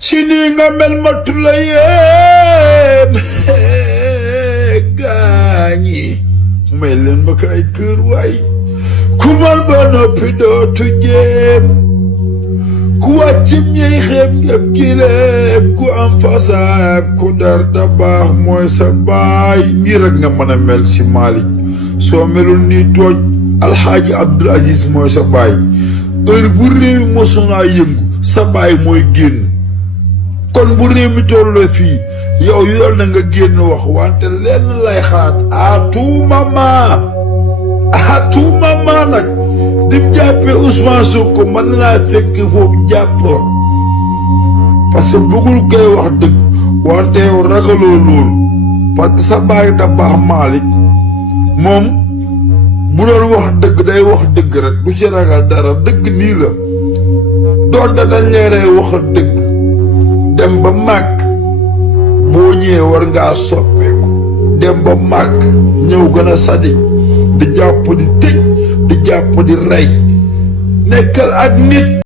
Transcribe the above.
Sini nga mel matula yéem gaañi may leen ma kay kër waay ku mal ba noppi dootu jéem ku wàccim ñey xeeb ñëpp gileem ku am fasaab ku dar da baax mooy sa baay nii rek nga mën a mel si Malick soo melul nii tooj Alxaaji Abdul Aziz mooy sa baay heure bu réew mi mosonaa yëngu sa baay mooy génn kon bu réew mi tolloo fii yow yool na nga génn wax wante lenn lay xalaat à tout moment nag dim jàppee Ousmane Sonko mën naa fekk foofu jàpp parce que bëggul koy wax dëgg wante yow ragaloo loolu parce que sa baay da baax Malick moom bu doon wax dëgg day wax dëgg rek du ci ragal dara dëgg nii la doon da dañ leeree waxal dëgg dem ba màgg boo ñëwee war ngaa soppeeku dem ba màgg ñëw gën a sadik di jàpp di tëj di jàpp di rey nekkal ak nit